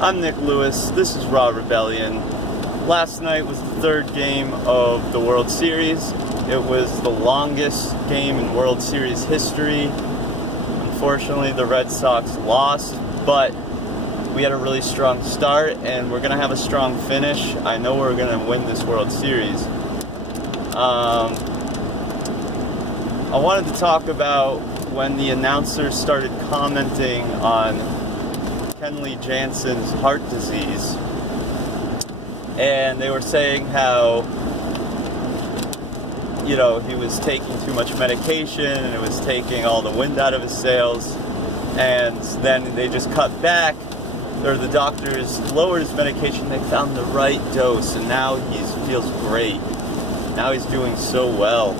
I'm Nick Lewis. This is Raw Rebellion. Last night was the third game of the World Series. It was the longest game in World Series history. Unfortunately, the Red Sox lost, but we had a really strong start, and we're going to have a strong finish. I know we're going to win this World Series. I wanted to talk about when the announcers started commenting on Kenley Jansen's heart disease, and they were saying how, he was taking too much medication and it was taking all the wind out of his sails, and then they just cut back, or the doctors lowered his medication. They found the right dose, and now he feels great. Now he's doing so well.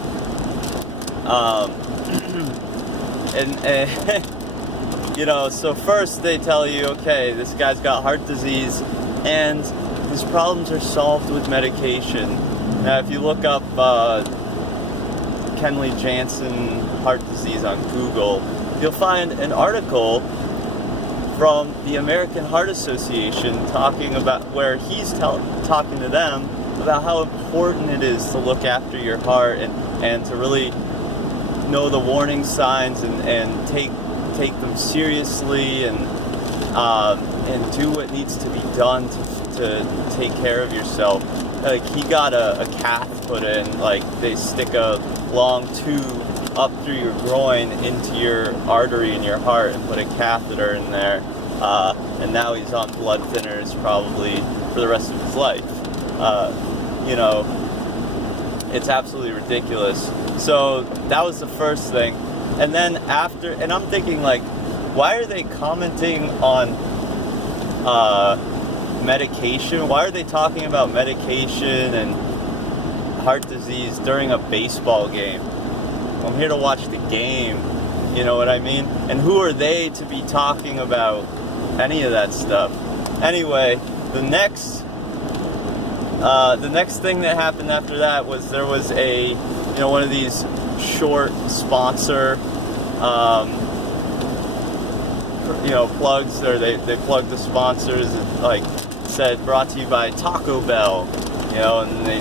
So first they tell you, okay, this guy's got heart disease, and his problems are solved with medication. Now, if you look up Kenley Jansen heart disease on Google, you'll find an article from the American Heart Association talking about, where he's talking to them about how important it is to look after your heart and to really know the warning signs and take them seriously and do what needs to be done to take care of yourself. Like, he got a cath put in, like they stick a long tube up through your groin into your artery in your heart and put a catheter in there, and now he's on blood thinners probably for the rest of his life. It's absolutely ridiculous. So that was the first thing. And then after, and I'm thinking, like, why are they commenting on medication? Why are they talking about medication and heart disease during a baseball game? I'm here to watch the game, you know what I mean? And who are they to be talking about any of that stuff? Anyway, the next thing that happened after that was there was one of these short sponsor plugs, or they plugged the sponsors, and like said brought to you by Taco Bell, and they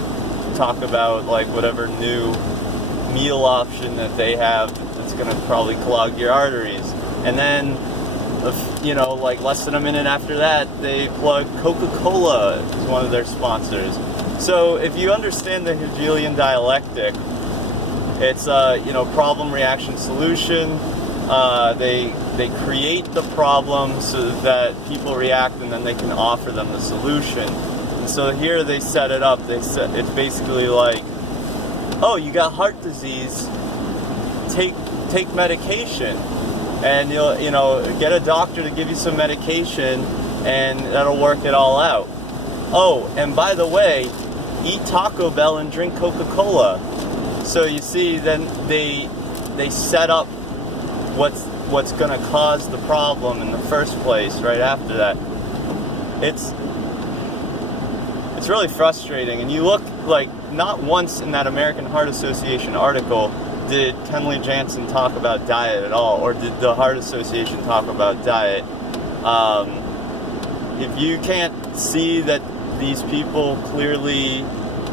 talk about like whatever new meal option that they have that's going to probably clog your arteries. And then less than a minute after that, they plug Coca-Cola as one of their sponsors. So if you understand the hegelian dialectic, it's problem, reaction, solution. They create the problem so that people react, and then they can offer them the solution. And so here they set it up. It's basically like, oh, you got heart disease, take medication, and you'll get a doctor to give you some medication, and that'll work it all out. Oh, and by the way, eat Taco Bell and drink Coca-Cola. So you see, then they set up what's going to cause the problem in the first place right after that. It's really frustrating. And you look, like, not once in that American Heart Association article did Kenley Jansen talk about diet at all, or did the Heart Association talk about diet. If you can't see that these people clearly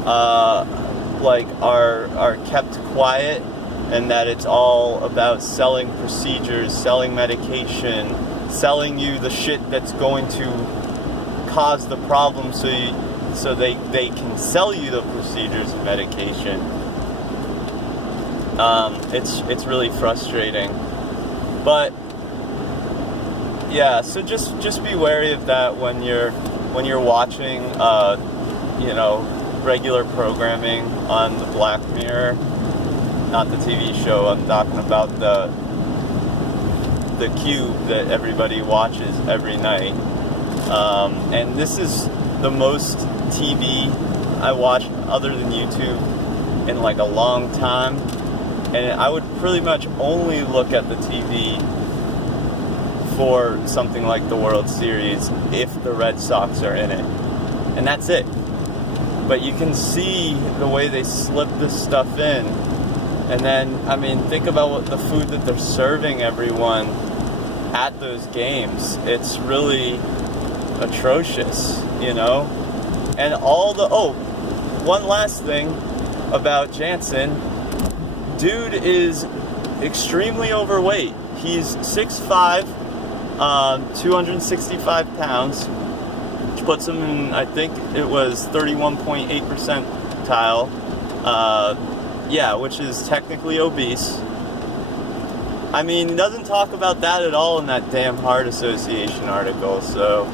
are kept quiet, and that it's all about selling procedures, selling medication, selling you the shit that's going to cause the problem, so they can sell you the procedures and medication. It's really frustrating. But yeah, so just be wary of that when you're watching regular programming on the Black Mirror, not the TV show. I'm talking about the Cube that everybody watches every night. And this is the most TV I watch other than YouTube in like a long time. And I would pretty much only look at the TV for something like the World Series if the Red Sox are in it. And that's it. But you can see the way they slip this stuff in. And then, think about what the food that they're serving everyone at those games. It's really atrocious, you know? And one last thing about Jansen. Dude is extremely overweight. He's 6'5", 265 pounds, which puts him in, I think it was 31.8 percentile. Yeah, which is technically obese. I mean, he doesn't talk about that at all in that damn Heart Association article, so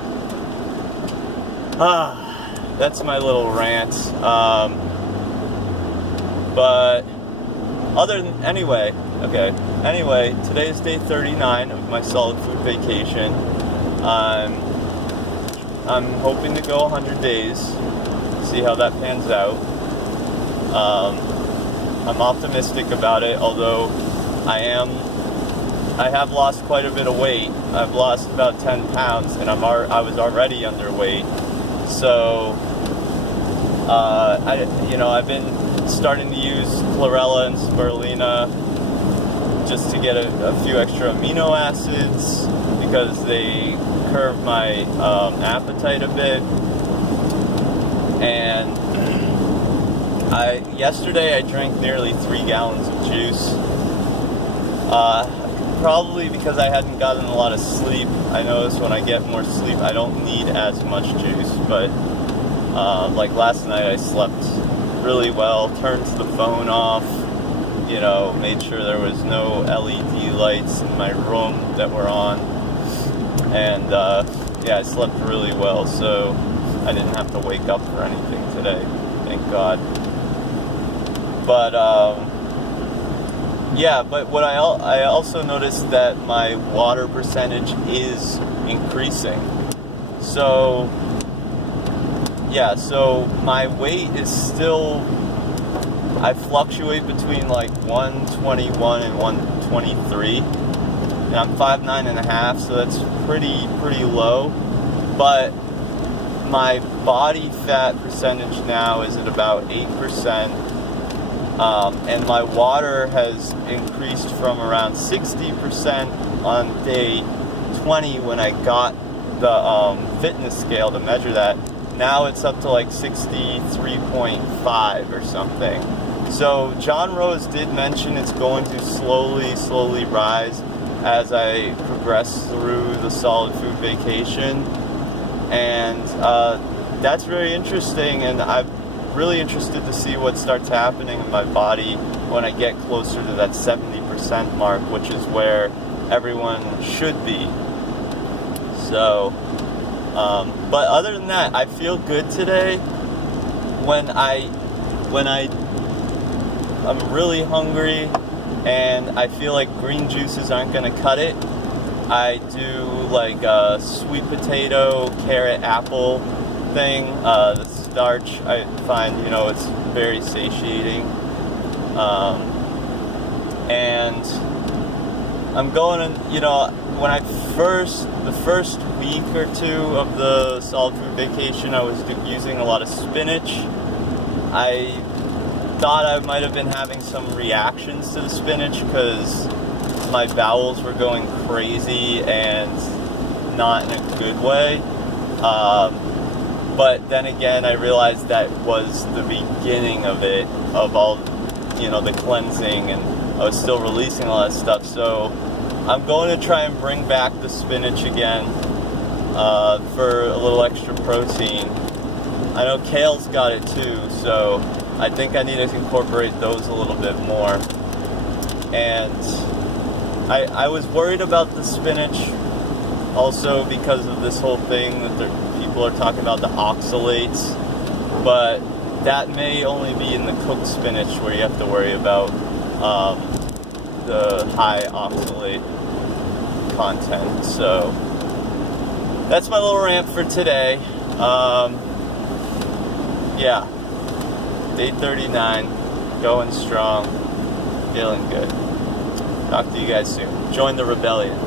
that's my little rant. But anyway, today's day 39 of my solid food vacation. I'm hoping to go 100 days, see how that pans out. I'm optimistic about it, although I have lost quite a bit of weight. I've lost about 10 pounds, and I was already underweight. So, I've been starting to use chlorella and spirulina just to get a few extra amino acids because they curb my appetite a bit. And yesterday I drank nearly 3 gallons of juice. Probably because I hadn't gotten a lot of sleep. I notice when I get more sleep, I don't need as much juice. But like last night, I slept really well. Turned the phone off. Made sure there was no LED lights in my room that were on. And I slept really well, so I didn't have to wake up for anything today. Thank God. But but what I also noticed that my water percentage is increasing. So my weight is still, I fluctuate between like 121 and 123. And I'm 5'9.5", so that's pretty low. But my body fat percentage now is at about 8%. And my water has increased from around 60% on day 20 when I got the fitness scale to measure that. Now it's up to like 63.5 or something. So John Rose did mention it's going to slowly rise as I progress through the solid food vacation. And that's very interesting, and I'm really interested to see what starts happening in my body when I get closer to that 70% mark, which is where everyone should be. So, but other than that, I feel good today. When I'm really hungry and I feel like green juices aren't going to cut it, I do like a sweet potato, carrot, apple thing. The starch, I find, it's very satiating. And I'm going to, when the first week or two of the solid food vacation, I was using a lot of spinach. I thought I might have been having some reactions to the spinach because my bowels were going crazy and not in a good way. But then again, I realized that was the beginning of it, of all, the cleansing, and I was still releasing a lot of stuff. So I'm going to try and bring back the spinach again for a little extra protein. I know kale's got it too, so I think I need to incorporate those a little bit more. And I was worried about the spinach also because of this whole thing that people are talking about, the oxalates, but that may only be in the cooked spinach where you have to worry about the high oxalate content. So that's my little rant for today. Day 39, going strong, feeling good. Talk to you guys soon. Join the rebellion.